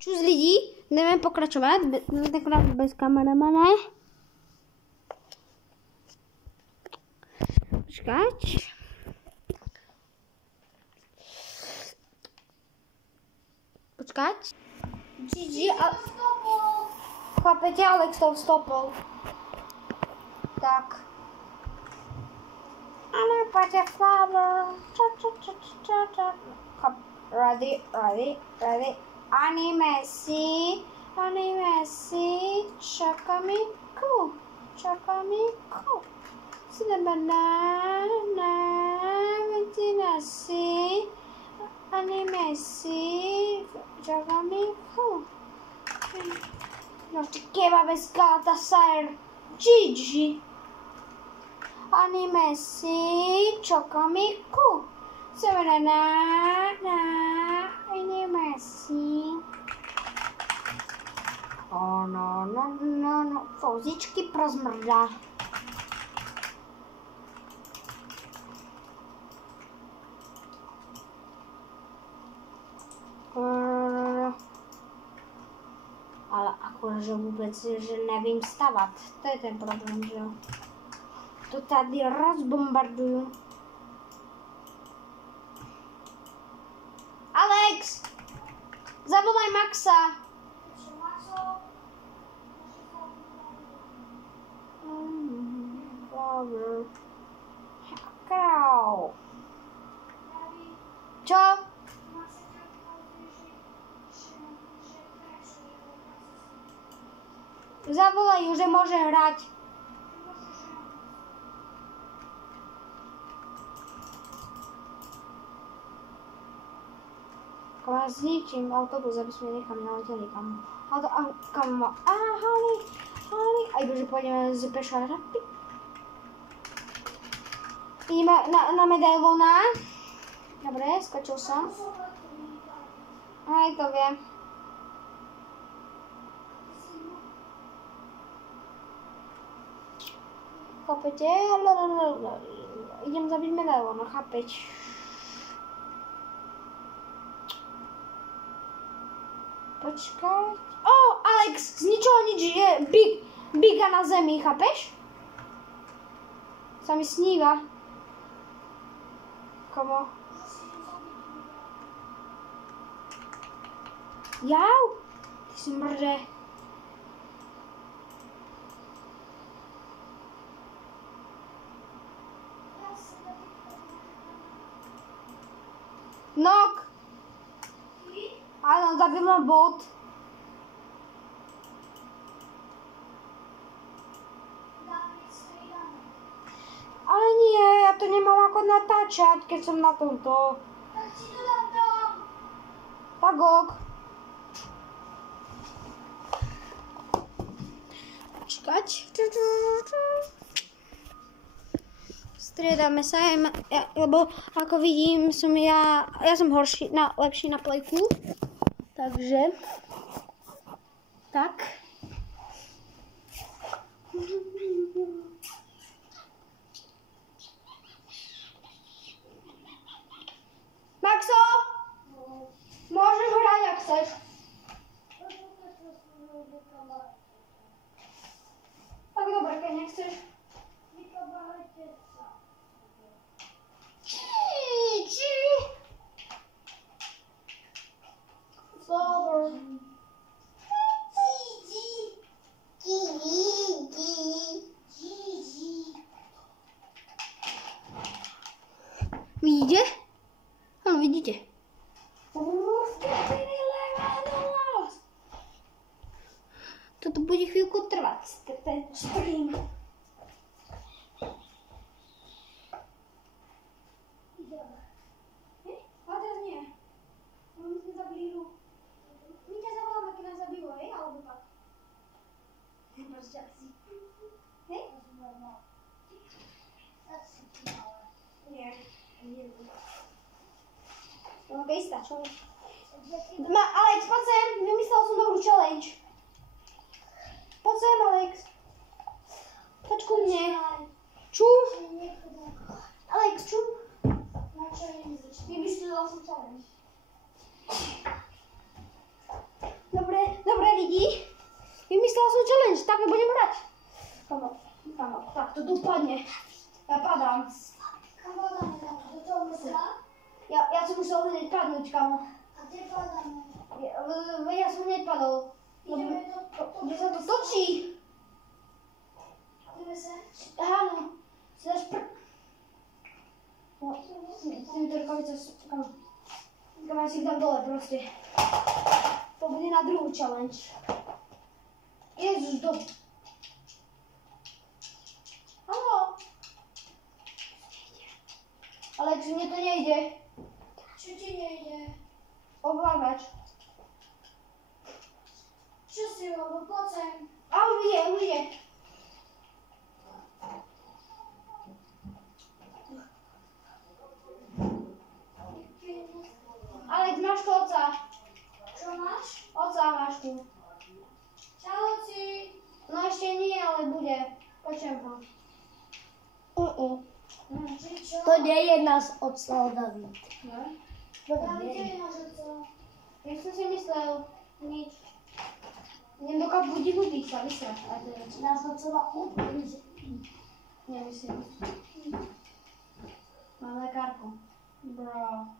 Čus lidí, jdeme pokračovat, tenkrát bez kameramana. Počkať. GG a... Chápete, Alex to vstopol. Tak. Ano, pojďte flower. Ready. Animesi. Chakamiku. Banana. Vitinasi. Animesi. Chakamiku. Nostri kebab bez Galatasaray. GG. Animesi. Chakamiku. Animesi. Oh no. Fouzičky pro zmrda. Ale akorát, že vůbec, že nevím stavat. To je ten problém, že jo. To tady rozbombarduju. Alex! Zavolaj Maxa! Krau. Čo? Zavolaj ju, že môže hrať. Ako zničím autobus, aby sme niekam neleteli kam. Hali. Aj bože, pôjdeme z Peša Rapid. Ideme na medailona. Dobre, skočil som. Aj to viem. Chápete? Idem zabiť medailona, chápeť. Počkať. Alex, z ničoho nič je biga na zemi, chápeš? Sa mi sníva. Komo? Jau? Ty si mrde. Nok! Áno, zabil ma bot. Ale nie, ja to nemám ako natáčať, keď som na tomto. Tak si to dám. Tak ok. Počkať. Striedame sa, lebo ako vidím, ja som lepší na plejku. Takže, tak. Maxo! Môžeš hrať, ak chceš. Tak dobre, keď nechceš. Flower. Vidíte? Áno, vidíte. Toto bude chvíľku trvať, tento stream. A teraz nie. My sme zabili hru. My ťa zavoláme, keď nás zabilo, hej? Alebo tak? Proste asi. Hej? Nie. No, okej, stačilo. Alex, poď sem. Vymyslel som dobrú challenge. Poď sem, Alex. Poď ku mne. Ču? Alex, ču? Vymyslel som challenge. No tak nebudem hrať. Kamo, tak to dopadne. Ja padám. Kam padáme tam? Do toho mesta? Ja som musel hneď padnúť, kamo. A kde padáme? Ja som hneď padol. Ideme Kde sa to točí? Ideme sa? Áno. Si dáš s týmito rukavicou, kamo. Kamo, ja si ich dám dole proste. To bude na druhú challenge. Ježiš, Haló. Alex, mne to nejde. Čo ti nejde? Ovládač. Čo si robil? Poď sem. A už ide. Alex, máš tu oca. Čo máš? Oca máš tu. Čauci. No ešte nie, ale bude. Počujem ho. Či čo? To nie je nás odslal David. No. David, kde máš oco? Jak som si myslel, nič. Idem do budík sa vysrať. Nás docela úplne. Nemyslím. Mám lekárku. Bro.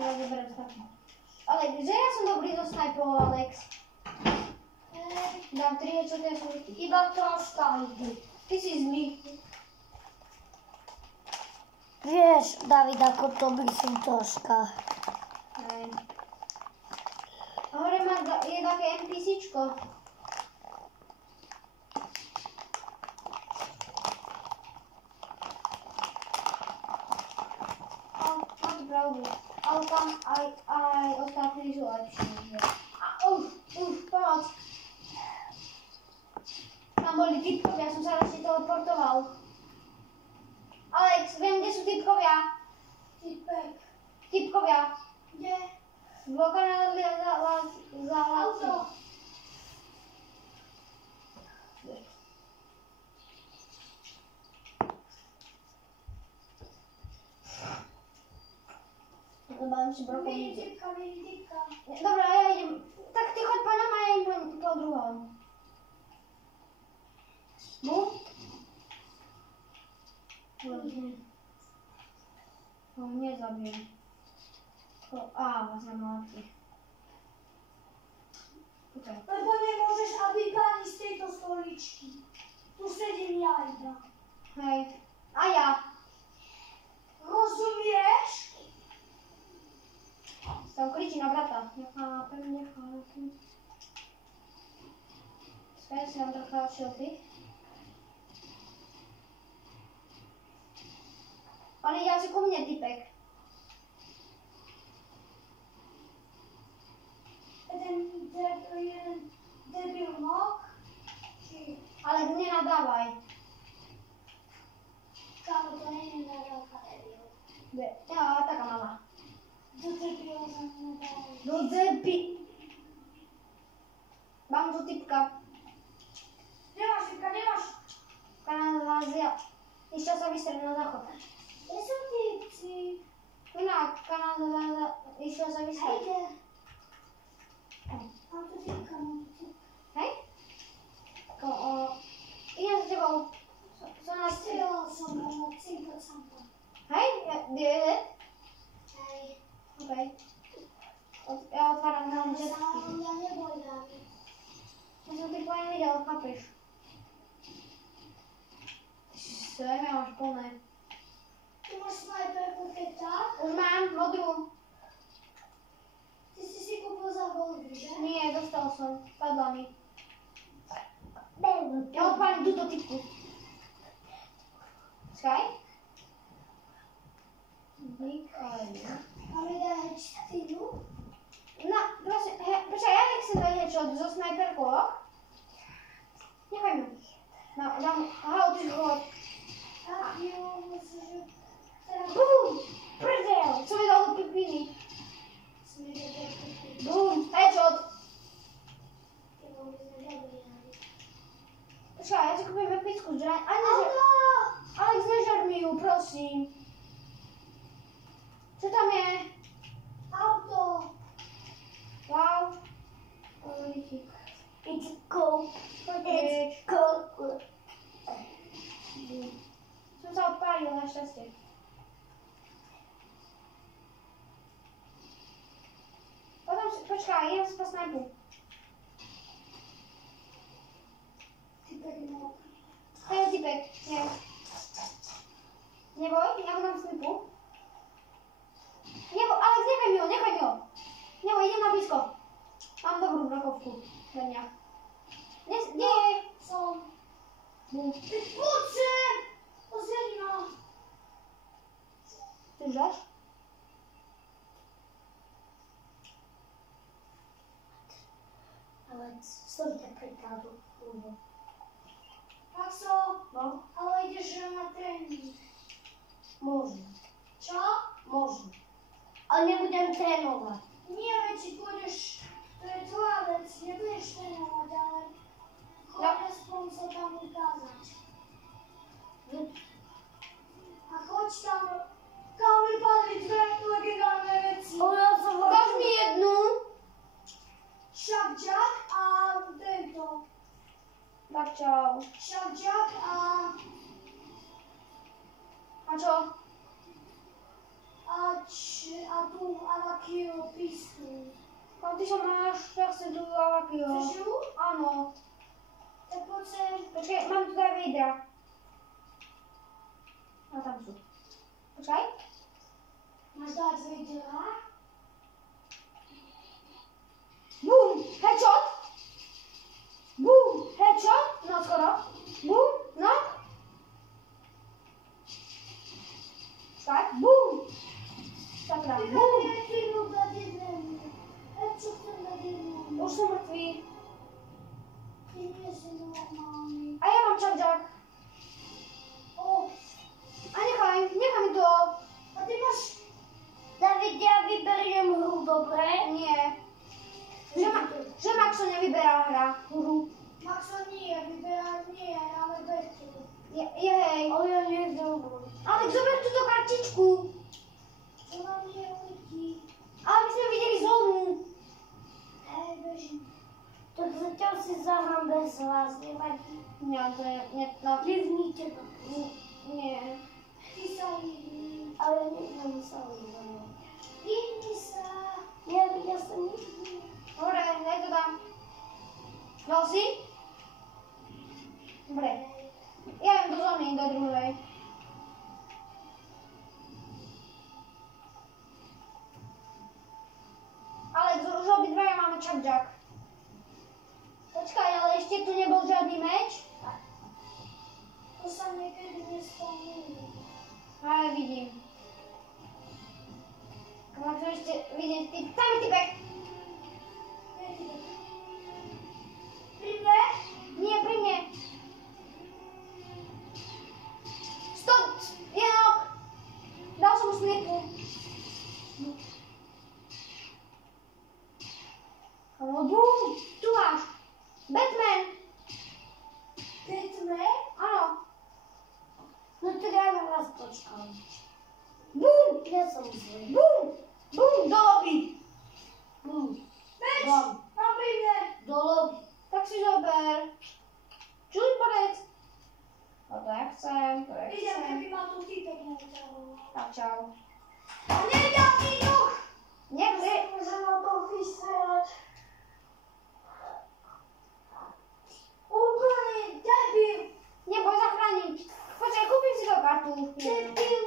Ja zoberiem stavu. Ale že ja som dobrý so snajpou, Alex. Dám 3 headshoty, ja som Iba troška ide. Ty si zlý. Vieš, David, ako to myslím troška. Hej. A hore je také NPCčko. Máte pravdu. Ale tam aj ostatní sú lepšie. Pomoc. Tam boli typkovia, ja som sa radšej teleportoval. Alex, viem, kde sú typkovia. Typkovia. Kde? V kanáli za Auto. Mám si brokovnicu. Vidí typka. Dobra, ja idem. Tak ty choď po nám a ja idem po druhom. Bu? Ho nezabijem. Vás máte. Počkaj. Lebo nemôžeš, aby pani z tejto stoličky. Tu sedím ja iba. Hej. A ja. Rozumieš? Tam kričí na brata. Nechápem. Skaj si vám trocha šilty. On ide asi ku mne, typek. Jeden debil nok. Ale nenadávaj. Kámo, to nie je nadávka debil. Ja, taká malá. Do debila sa nenadávaj. No Mám tu typka. Nemáš, Vika, nemáš. Kanalizázia. Ešte sa vystrelil na záchod. Kde sú typci? Iná kanalizázia. Ešte sa vystrelil. Hejde. Mám tu typka, mám tu typka. Hej? Idem s tebou. Som na Strelal som ho na cinko sampa. Hej? Je? Hej. Okej. Ja otváram tam Ja jetky. ja neboj, David. Ja som typu aj nevidel, chápeš? Sveme máš plné. Ty máš snajperku, keď tak? Už mám modrú. Ty si kúpil za goldy, že? Nie, dostal som. Padla mi. Ja odpálim túto typku. Skaj? Big eye. Máme dať stylu? No, prosím, počkaj, ja nechcem dať headshot zo snajperkou. Nechaj mi. Aha, ty chod. Tak, jo, musíš, že... Bum! Prdel! Co mi dal do pipiny? Bum! Headshot! Počkaj, ja si kúpim epicku zbraň. Alex, nežar mi ju, prosím. Čo tam je? Auto! Počkaj, idem si po snajpu. Typek no. To je typek, nie. Neboj, ja mu dám snipu. Neboj, Alex, nechaj mi ho. Neboj, idem na blízko. Mám dobrú brokovku pre mňa. Nie. Som. Bum. Ty kurczę! Ozemno. Ty żesz? Ale stoi tak prekladł. Maxo, No, ale idziesz na trening. można. Co? Można. Ale nie będę trenować. Nie wiem, czy pójdziesz do toalet, nie będziesz trenować, ale chodź sponsor tam ukazać. A chodź tam, wypadli dwie legendarne rzeczy. O ja co Dasz mi jedną? Siabdziak, a ten to. Tak chciał. Siabdziak, A co? a tu Alakio Pistu. A ty się masz, ja chcę tu łapio. Krzysiu? Ano. To po co? Poczekaj, mam tutaj widra. A tam są. Poczekaj. Masz dać wyjdziela? Bum! Headshot! Bum! Headshot! No skoro? Bum! No! Tak? Bum! Dobra, Ty bum! nie film dla jednego. Co chcę dla jednego? Już są martwi. Ty nie jesteś normalny. A ja mam czardziak. O, A niechaj mi to. a ty masz... Dawid, ja wybiorę hru, dobre? Nie. Że Maxo nie wybiera hra. Maxo nie, wybiera nie, ale bez ciebie. Jej. O ja nie zrobię. Ale zobacz tu do kartyczku. Co na mnie uliki? Ale byśmy widzieli zonu. Weź. To zleciał się zagram bez was, nie taki. Nie, to nie, no. Piwnicie to. Nie. Pisali. Ale nie znam cały zagram. Inisa. Nie, ja jestem nie. Dobra, ja to dam. Losy? Dobra. Ja jem do zony i do drugiej. Ale że obydwoje mamy czapdziak. Poczekaj, ale jeszcze tu nie był żadny mecz. To sam niekiedy nie wspomnieli. Ale widzimy. Ma ktoś widzieć, tam typek. Prime? Nie, prynie. Stąd, Jenok. Dał sobie snipu. O, bum, tu masz. Batman. Pytme? Ano. No to ja na was poczekam. Bum, Ja są zły. bum, bum, do lobby. Weź! Bom. Mam prime! Do lobby. Tak się zober. Czuj, powiedz. O, to ja chcę, to ja Widział, chcę. jaki ma tu typek na ciało. Tak chciał. Nie dał mi nóg! Nie chcę. Może na to wysłać. Ugony, debil! Nie, bo zachranić. Poczekaj, kupię ci do kartu. Debil!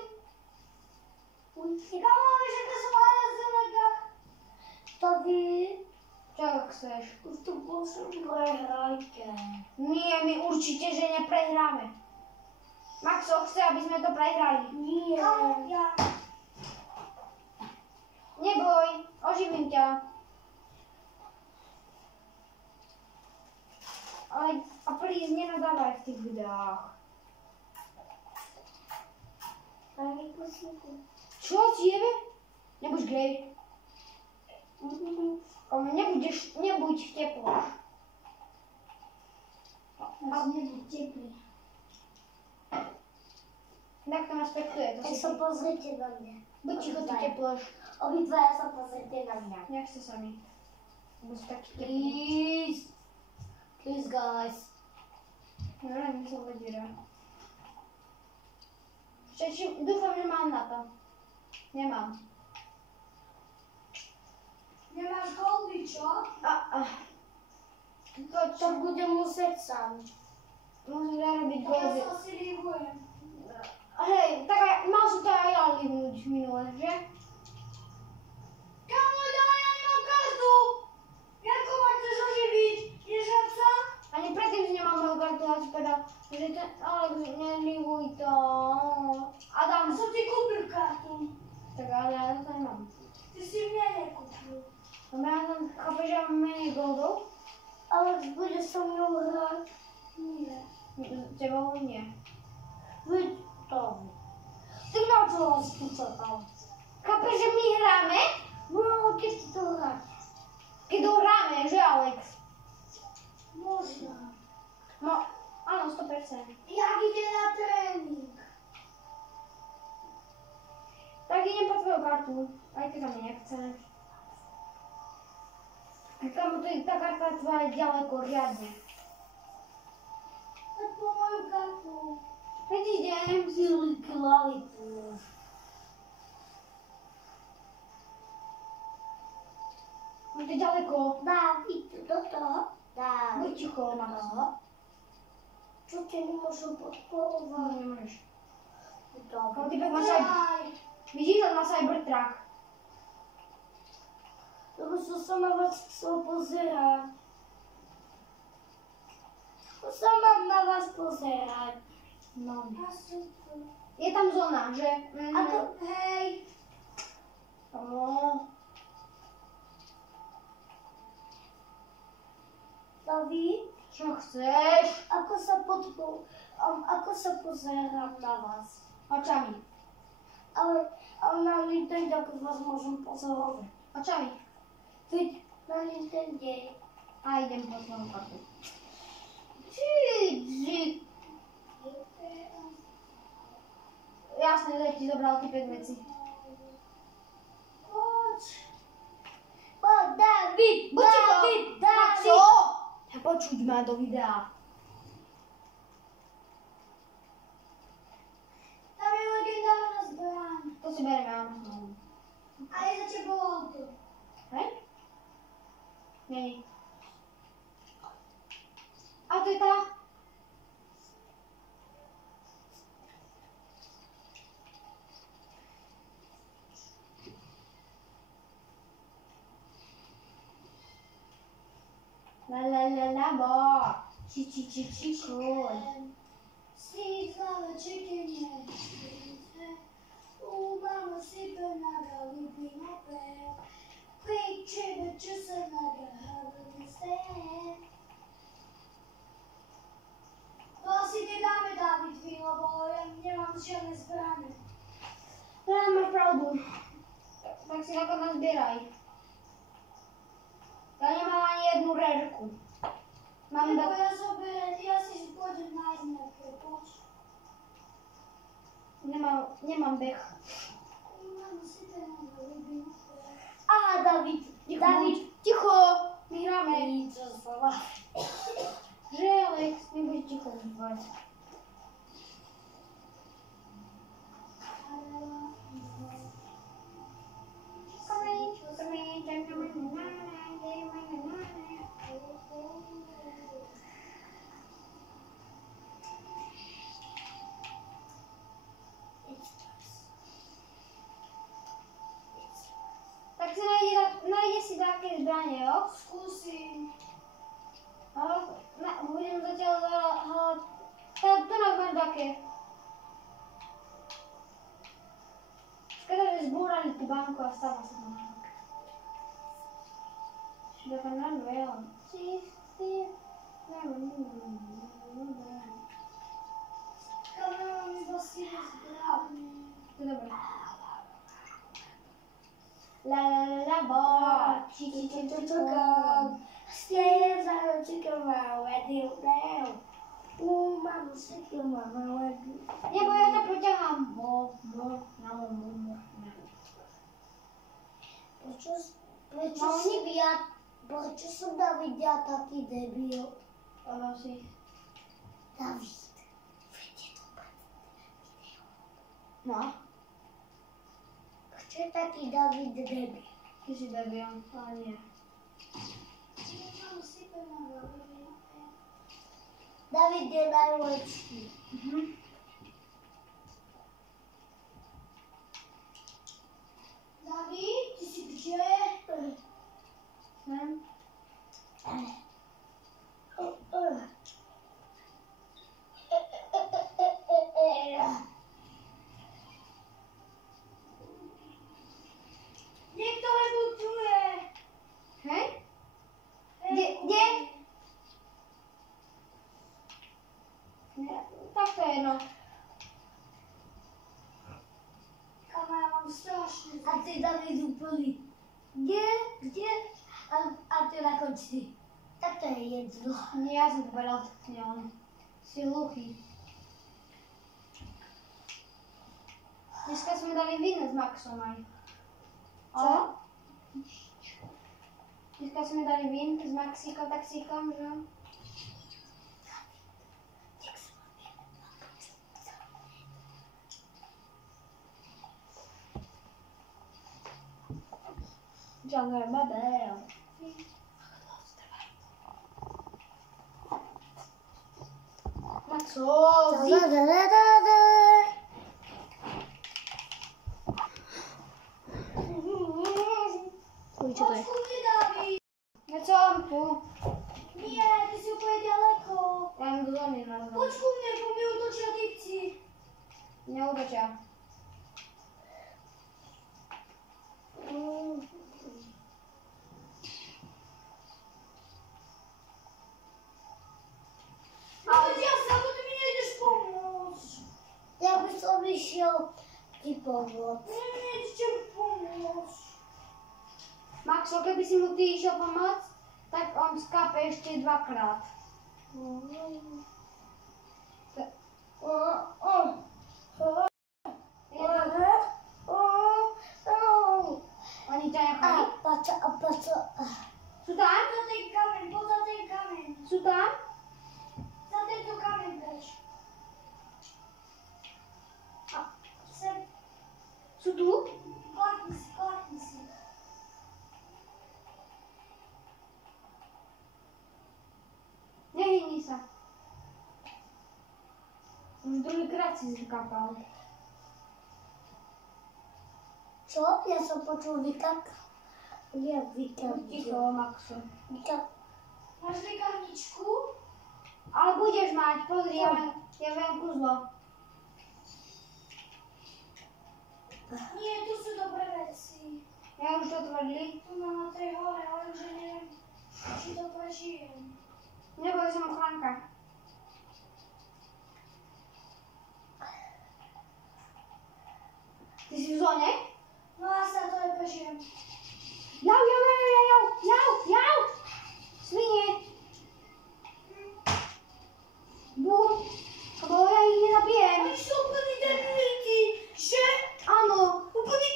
Ciekawe, że kasowana zamyka. To wy Czego chcesz? w to proszę prehrajkę. Nie, my určitě, że nie prehráme. Maxo chce, abyśmy to prehrali. Nie. Ja. Nie boj, oživím ťa. Ale a please, nenadávaj v tých videách. Ale posłuchaj. Čo ti jebe? Nebuď gej. Nebuď v teploch. A nie był ciepły. Tak to respektuje, to Jak si są pozyty na mnie. buď ticho, ty teploš. Obydwoje są pozyty na mnie. Jak ste sami? Bo si taký teplý. Please. Please guys. No, neviem, co vedíra. Dúfam, že mám na to. Nemám. Nie Nemáš goldy, čo? To budem musieť sám. Musím zarobiť Tak ja goldy. sa asi líbujem. Hej, tak aj, mal som to aj ja livnúť minule, že? Kamo, ale ja nemám kartu! Jako ma chceš oživiť? Ježať sa? Ani predtým si nemal moju kartu a si povedal, že ten Alex, nelivuj to. Adam, A som ti kúpil kartu. tak ale ja to nemám. Ty si mne nekúpil. Dobre, ja tam chápem, že mám menej goldov. Alex bude so mnou hrať. Nie. S tebou nie. Veď to. Ty na čo vás pucatal? Chápeš, že my hráme? No, keď ty to hrať. Keď hráme, že Alex? Možno. No, áno, 100%. Jak ide na tréning? Tak idem po tvoju kartu, aj keď sa mi nechce. Kamo, tá karta tvoja je ďaleko, riadne. Tak po moju kartu. Veď idem. Silly kvalitu. No to je ďaleko. Dávid, toto. Buď Dávid. ticho, Max. Čo ťa nemôžem podporovať? Nemôžeš. Dobre. Kamo, ty máš aj... Daj. Vidíš, on má Cybertruck. Lebo som sa na vás chcel pozerať. Som mám na vás pozerať. No. Ja super. Je tam zóna, že? Ako, hej. No. David, Čo chceš? ako sa pozerám na vás? Očami. Ale na Nintendo, ako vás môžem pozorovať. Očami. Veď na Nintendo. A idem po tvoju kartu. Čiži. Jasné, že ti zobral ty 5 veci. Poď. Poď, David, Buď ticho. Maxo! Počuť ma do videa. Tam je legendárna zbraň. To si bereme, áno. A je za tebou auto. Hej? Nie. A to je tá? La, bo. Chi, cool. Sleeves on a chicken head. Oh, mama sleeping like a weeping my bed. Quick trip, but just like a husband instead. To asi nedáme David chvíľu, lebo ja nemám žiadne zbrane. Ja, máš pravdu. Tak si nakon nazbieraj. Ja nemám ani jednu rerku. Mám Lebo iba... ja zoberiem, ja si pôjdem nájsť nejaké, poď. Nemám beh. Mama sleeping like a weeping my bed. Aha, David, David. Ticho! My hráme. Niečo sa Že, Alex, nebuď ticho zvať. Tak si nájde si také zbranie, jo? Skúsim. Budem zatiaľ hľadať. Tu nás máš také. Škoda, že zbúrali tú banku a stáva sa tam. Should have done well. Kamera mi vlastne zbrane. To je dobré. La, bo. Stay inside the chicken wire, where they now. Oh, mama, chicken wire, where they Nie, bo ja to poťahám. Bo. Prečo som David ja taký debil? Ono si. David, viete to No. Prečo je taký David debil? Ty si debil, ale nie. Dawid je najlepší. Dawid, ty si gdzie? Sem. Niekto rebutuje. Hej? Gdzie? Nie, tak to jedno. Kamera mam straszny. A ty Dawid úplný. Kde? A ty na konci. Tak to je jedno. Nie, ja som povedal, nie on. Si hluchý. Dneska sme dali víno s Maxom aj. Co? Dneska sme dali vín s Maxíkom, taxíkom, že? Jungle Mabel. Maxo, Chodź ku mnie, Dawid. No co on tu? Nie, ty si úplne ďaleko. Ja mu do domy nazval. Chodź ku mne, po mne útočia typci. Neutočia. Útočia sa, bo ty mi nejdeš pomôcť. Ja by som išiel ti pomôcť. Nejdete mi pomôcť. Maxo, keby si mu ty išiel pomôcť, tak on skápe ešte dvakrát. Oni ťa nechali? Sú tam? Za ten kameň, poď za ten kameň. Sú tam? Za tento kameň bež. Sem, Sú tu? klakni si, klakni si. Nehyni sa. Už druhýkrát si zkapal. Čo? Ja som počul vykak. Ja vykak. Ticho, Maxo. Vykak. Máš lekárničku? Ale budeš mať, pozri, ja viem kúzlo. Nie, tu sú dobré veci. Ja už to tvrdli. Tu mám na tej hore, lenže neviem, či to prežijem. Neboj, som ochránka. Ty si v zóne? No a sa to neprežijem. Jau! Svinie! Bum! Lebo ja ich nezabijem. Oni sú úplní debiliti, že? Áno. Úplný...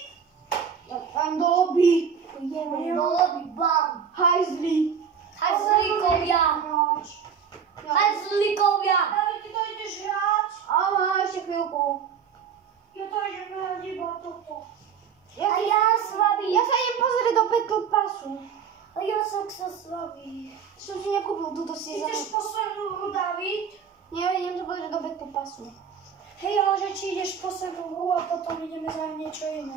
Tam do lobby. Ideme do lobby, bam. Hajzli. Hajzlíkovia. Hráč. Hajzlíkovia. David, ty to ideš hrať? Áno, ešte chvíľku. Ja to idem hrať iba toto. A ja s vami. Ja sa idem pozrieť do Battle Passu. A ja som sa s vami. Som si nekúpil túto sezónu. Ideš poslednú hru, David? Nie, idem sa pozrieť do Battle Passu. Hej, ale že či ideš poslednú hru a potom ideme zahrať niečo iné.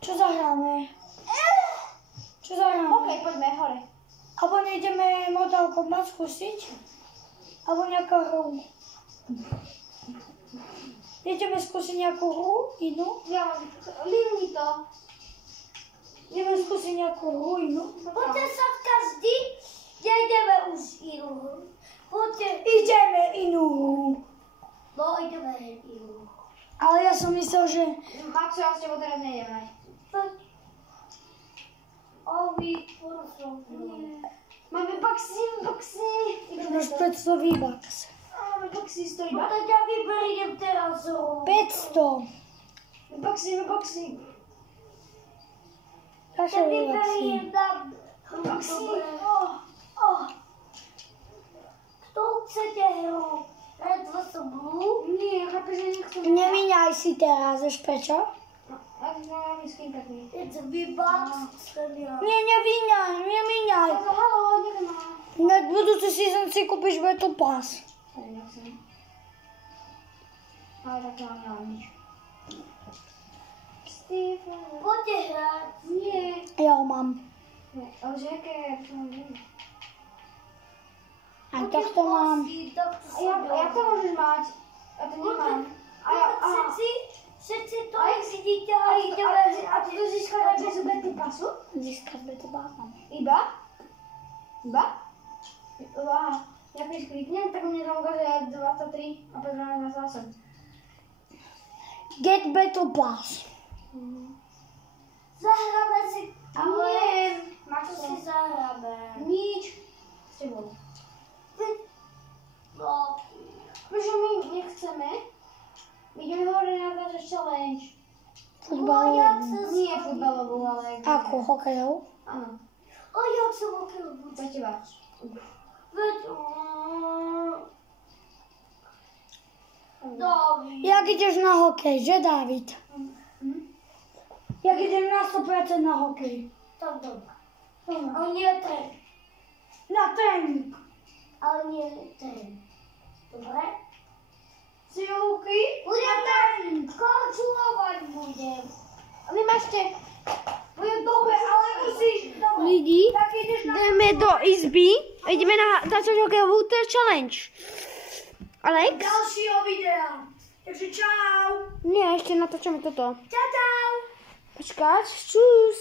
Čo zahráme? Čo zahráme? OK, poďme hore. Alebo nejdeme Mortal Kombat skúsiť? Alebo nejaká hru? Ideme skúsiť nejakú hru? Inú? Ja, livni to. Ideme skúsiť nejakú hru inú? Poďte sa každý. Nejdeme už inú hru. Poďte. Ideme inú hru. No, ideme inú. Ale ja som myslel, že... Maxo, ja s tebou teraz nejdeme. Ovi, porosol. Máme boxy. Máš 500 V-Bucks. Máme boxy, stojí No ba? tak ja vyberiem teraz hru. 500. Boxy. Kaša Ja V-Bucksy. vyberiem tam. Boxy. Kto chcete hru? Red vs. Blue? Nie, chápeš, že nechcem. Nemíňaj si teraz, vieš prečo? A ty mám skin taký. It's a V-Box. Nie, nemíňaj. To halo, kde má? Na budúci season si kúpiš Battle Pass. Ale nechcem. Ale tak to mám nič. Stefan. Poďte hrať. Nie. Ja ho mám. Nie, ale že aké, čo mám nie. Aj tohto mám. A jak to môžeš mať? A to nemám. Všetci to vidíte a ideme. A ty to získaš aj bez Battle Passu? Získať Battle Pass mám. Iba? Iba? Ja keď kliknem, tak mne tam ukáže 23 a potom 28. Get Battle Pass. Zahráme si. Nie, Čo si zahráme? nič. S tebou. No. Prečo my nechceme? My ideme hore na váš challenge. Futbalovú. Nie futbalovú, ale... Ako, hokejovú? Áno, O, ja chcem okolo. pre teba. Dávid. Jak ideš na hokej, že Dávid? Jak ideš na 100% na hokej? Tak dobrá. Ale nie ten. Na tréning. Ale nie ten. Dobre? Silky? Budem tam kontrolovať budem. A vy máte... Dobre, ale musíš... Lidi, Tak ideš na... ideme do izby a ideme natáčať hokejovú challenge. Alex? Ďalšieho videa. Takže čau. Nie, ešte natáčame toto. Čau, čau. Počkať, čus.